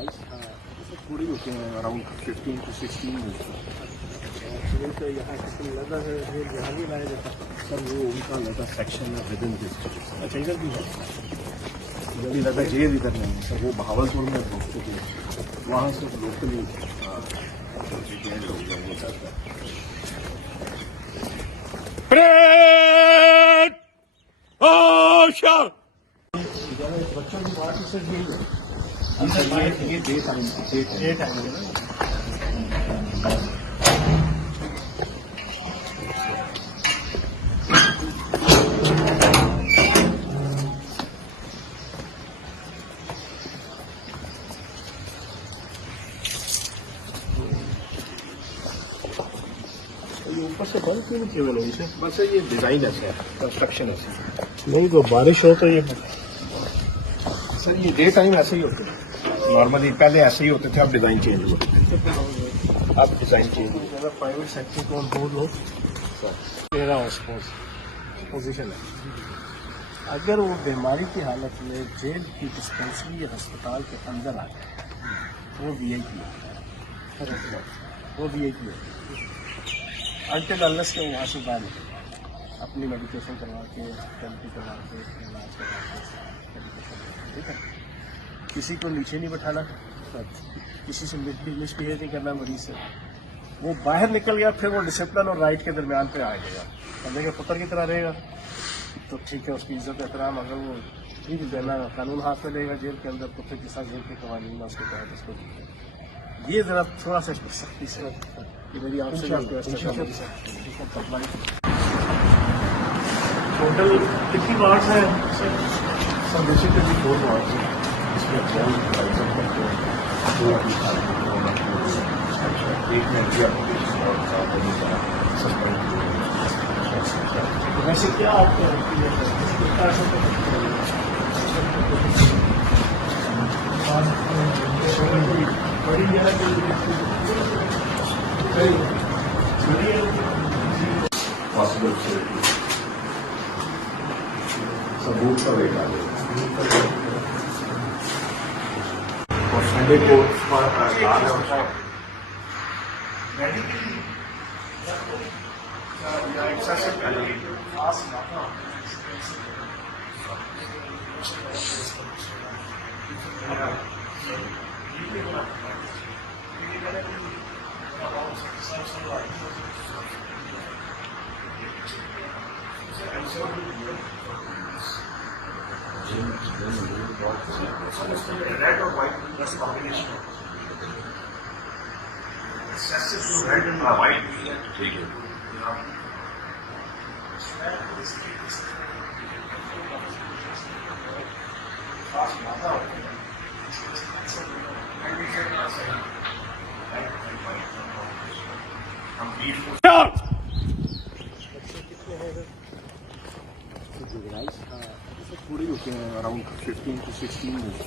थोड़ी होते हैं अराउंड 15 to 16 मिनट। तो यहाँ किसी लगा है यहाँ भी लाया जाता सर, वो उनका लगा सेक्शन है विद इन दिस। अच्छा, इधर भी है, इधर भी लगा जेल इधर नहीं है सर, वो बहावलपुर में पहुँचते थे, वहाँ से लोकली जेल हो गया वो जाता है। बच्चों की बात सर यही है, ये डे टाइम है ना। ये ऊपर से बंद क्यों नहीं किए हुए लोग इसे? बस ये डिजाइन ऐसे है, कंस्ट्रक्शन ऐसे नहीं, तो बारिश हो तो ये सर ये डे टाइम ऐसे ही होते हैं नॉर्मली, पहले ऐसे ही होते थे, अब डिजाइन चेंज हुआ, अब डिजाइन चेंज हुआ। प्राइवेट सेक्टर को बहुत लोग मेरा पोजिशन है, अगर वो बीमारी की हालत में जेल की डिस्पेंसरी या अस्पताल के अंदर आ जाए वो VIP है, वो VIP है अंटिल अनलेस के यहाँ से बाहर निकले, अपनी मेडिकेशन करवा के, थेरेपी करवा के, इलाज करवा के, ठीक है। किसी को नीचे नहीं बैठाना, किसी से मिसबिहेव नहीं करना मरीज से। वो बाहर निकल गया फिर वो डिसिप्लिन और राइट के दरमियान पे आ गया, बंदे के पुत्र की तरह रहेगा तो ठीक है, उसकी इज्जत एहतराम। अगर वो ठीक देना कानून हाथ में लेगा जेल के अंदर तो फिर जिस जेल के कवानीन उसके तहत उसको ये जरा थोड़ा सा सख्ती से मेरी आपसे टोटल कितनी वार्ड है सर? बेसिकली 4 वार्ड है, इसमें एक में वैसे क्या आप बड़ी पॉसिबल सबूत का वेट आ गया और संडे को रेड और white plus combination red and white, ठीक है। थोड़ी होते हैं अराउंड 15 to 16 मिनट।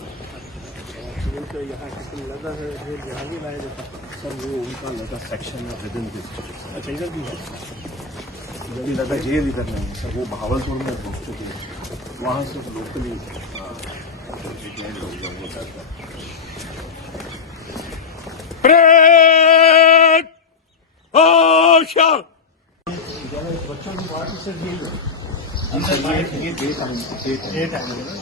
तो यहाँ किसी लगा है यहाँ भी लाया जाता सर, वो उनका लगा सेक्शन है विद इन दिस। अच्छा, इधर भी है, इधर भी लगा जेल इधर नहीं है सर, वो बहावलपुर में पहुँचते थे, वहाँ से लोकली जेल हो गया वो जाता है। बच्चों की बात सर यही है, ये डे टाइम है ना।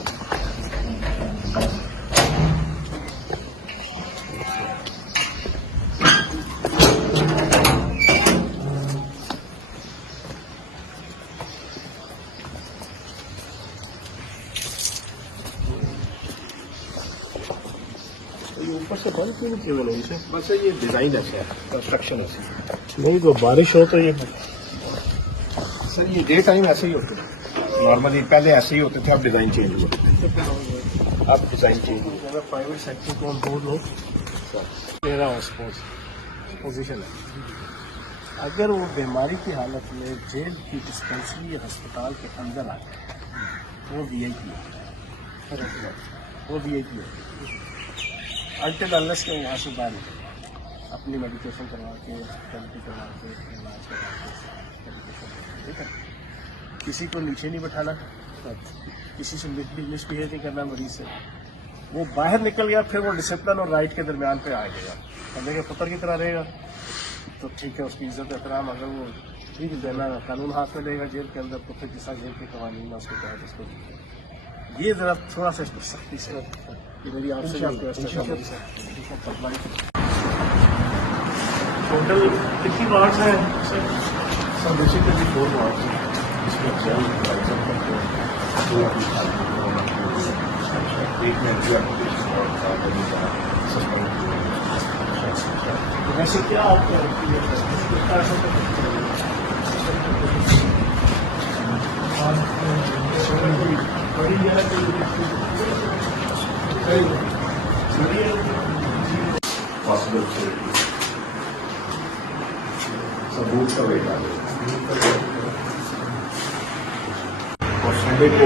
ये ऊपर से बंद क्यों नहीं किए हुए लोग इसे? बस ये डिजाइन ऐसे है, कंस्ट्रक्शन ऐसे नहीं, तो बारिश हो तो ये सर ये डे टाइम ऐसे ही होते हैं नॉर्मली, पहले ऐसे ही होते थे, अब डिजाइन चेंज हुआ, अब डिजाइन चेंज हुआ। प्राइवेट सेक्टर को बहुत लोग मेरा पोजिशन है, अगर वो बीमारी की हालत में जेल की डिस्पेंसरी या अस्पताल के अंदर आ जाए वो VIP है, वो VIP है अंटिल अनलेस के यहाँ से बाहर निकले, अपनी मेडिकेशन करवा के, थेरेपी करवा के, इलाज करवा के, ठीक है। किसी को नीचे नहीं बैठाना, किसी से मिसबिहेव नहीं करना मरीज से। वो बाहर निकल गया, फिर वो डिसिप्लिन और राइट के दरमियान पे आ गया, बंदे के पुत्र की तरह रहेगा तो ठीक है, उसकी इज्जत एहतराम। अगर वो ठीक देना कानून हाथ में लेगा जेल के अंदर, तो फिर जिस जेल के कवानीन उसके तहत उसको ये जरा थोड़ा सा इसको सख्ती से, ये मेरी आपसे टोटल कितनी वार्ड्स हैं सर? बेसिकली 4 वार्ड्स हैं, इसमें 12 एक में तो वैसे क्या आप पॉसिबल सबूत का वेट आ गया और संडे को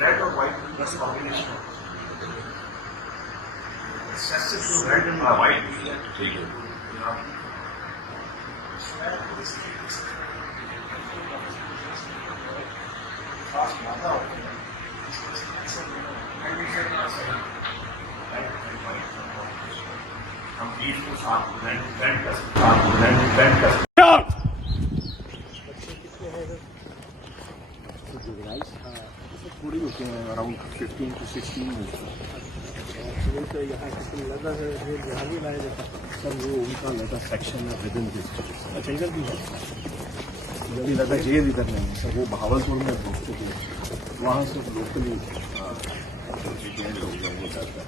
रेड और white plus combination excessive to red and white. ठीक है। हम बीच को साथ थोड़ी होते हैं, अराउंड 15 to 16 होते हैं। तो यहाँ कितनी लगा है जहाँ भी लाया जाता सर, वो उनका लगा सेक्शन है विद इन दिस। अच्छा, इधर भी है, इधर भी लगा जेल, इधर नहीं है सर, वो बहावलपुर में भोगते थे, वहाँ से लोकली जेल हो गया वो जाता है।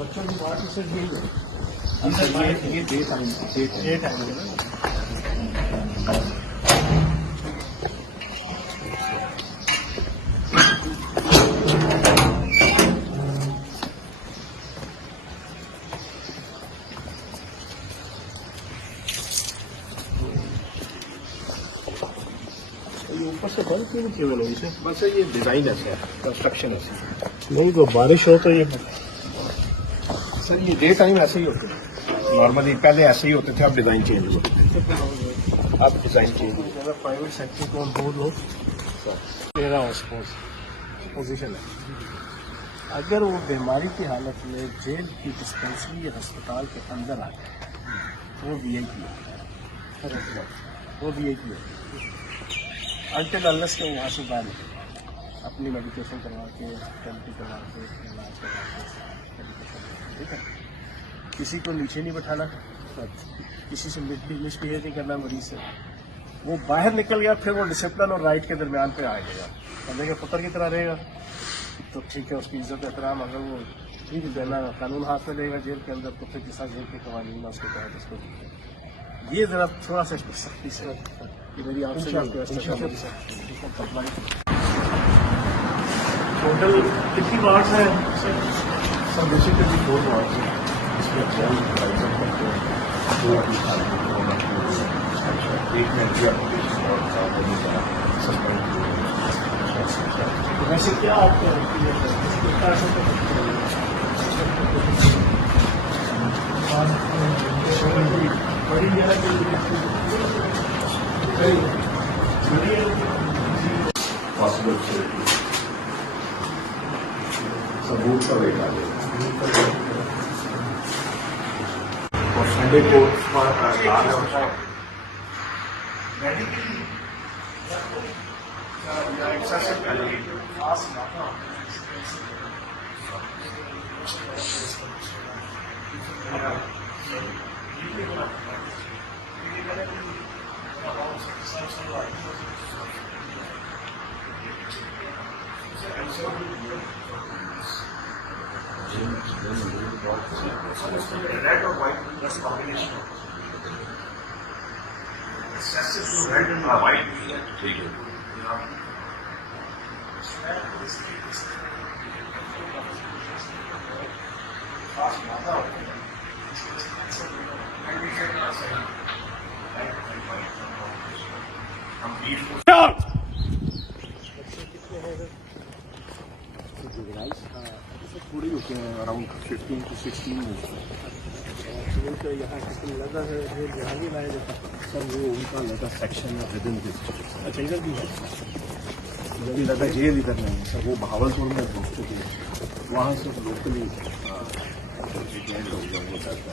बच्चों की बात सिर्फ यही है, ये डे टाइम ऊपर से बंद क्यों नहीं किए हुए लोग इसे? बस ये डिजाइन ऐसा है, कंस्ट्रक्शन ऐसी नहीं, तो बारिश हो तो ये सर, ये डे टाइम ऐसे ही होते हैं नॉर्मली, पहले ऐसे ही होते थे, अब डिजाइन चेंज हुआ, अब डिजाइन चेंज हुआ। प्राइवेट सेक्टर को दो लोग तेरा पोजिशन है, अगर वो बीमारी की हालत में जेल की डिस्पेंसरी या अस्पताल के अंदर आ जाए तो वो VIP है, वो VIP है अंटिल अनलेस के वहाँ से बाहर अपनी मेडिकेशन करवा के, थेरेपी करवा के, इलाज करवा के, ठीक है। किसी को नीचे नहीं बैठाना, किसी से मिसबिहेव नहीं करना मरीज से। वो बाहर निकल गया, फिर वो डिसिप्लिन और राइट के दरमियान पे आ गया, बंदे के पुत्र की तरह रहेगा तो ठीक है, उसकी इज्जत एहतराम। अगर वो ठीक देना कानून हाथ में लेगा जेल के अंदर, तो फिर जिस जेल के कवानीन उसके तहत उसको ये जरा थोड़ा सा इसको सख्ती से, ये मेरी आपसे टोटल कितनी वार्ड्स हैं सर? बेसिकली 4 वार्ड्स हैं, इसमें 12 एक में वैसे क्या आप पॉसिबल सबूत का वेट आ गया और संडे को रेड और white plus combination excessive to red and white. ठीक है। थोड़ी होते हैं अराउंड 15 to 16 तो यहाँ कितनी लगा है यहाँ भी लाया जाता सर वो उनका लगा सेक्शन है विद इन दिस। अच्छा इधर भी है इधर भी लगा जेल इधर नहीं है सर वो बहावलपुर में दोस्तों की वहाँ से लोकली जॉइन हो गया वो जाता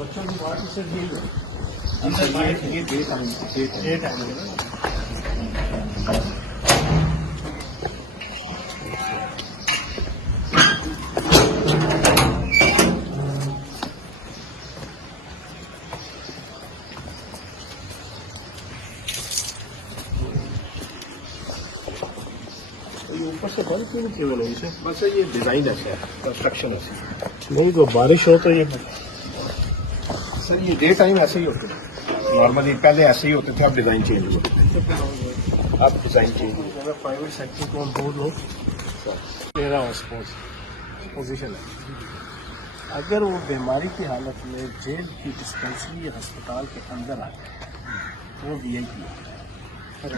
बच्चों की बात से ये डेट है ऊपर से बंद क्यों नहीं किए हुए लोग इसे बस ये डिजाइन ऐसा है कंस्ट्रक्शन ऐसी नहीं तो बारिश हो तो ये सर ये डे टाइम ऐसे ही होते हैं नॉर्मली पहले ऐसे ही होते थे अब डिजाइन चेंज हुए अब डिजाइन चेंज हुए प्राइवेट सेक्टर को दो लोग मेरा पोजिशन है अगर वो बीमारी की हालत में जेल की डिस्पेंसरी या अस्पताल के अंदर आ जाए वो VIP है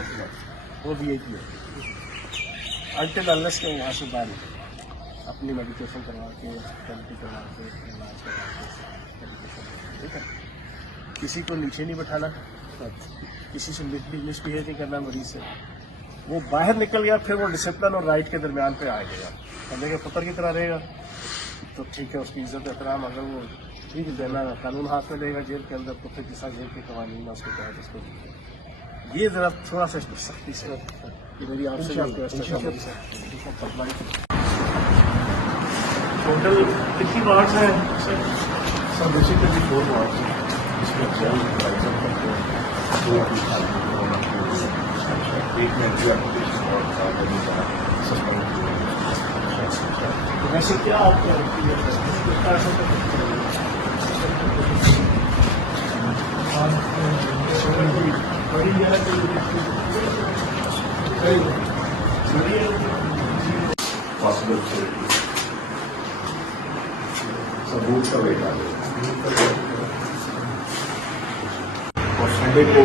वो VIP है अंटिल अनलेस के यहाँ से बाहर अपनी मेडिकेशन करवा के हॉस्पिटलिटी करवा के इलाज करवा के मेडिकेशन ठीक है किसी को नीचे नहीं बैठाना किसी से मिसबिहेव नहीं करना मरीज से वो बाहर निकल गया फिर वो डिसिप्लिन और राइट के दरमियान पे आ गया बंदे के पुत्र की तरह रहेगा तो ठीक है उसकी इज्जत एहतराम अगर वो ठीक देना कानून हाथ में रहेगा जेल के अंदर तो फिर जैसा जेल के कवानीन उसके तहत उसको ये जरा थोड़ा सा सख्ती से मेरी आपसे टोटल कितनी वार्ड्स हैं सर बेसिकली 4 वार्ड्स हैं इसमें एक में एप्लीकेशन और वैसे क्या आप पॉसिबल सबूत का वेट आ गया और संडे को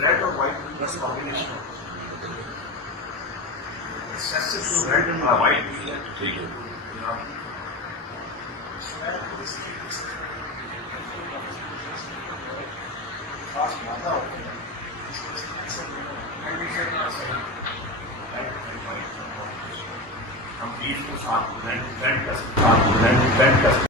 red or white plus combination of excessive to red and white ठीक है हम 20 को 7 ब्लेंड कर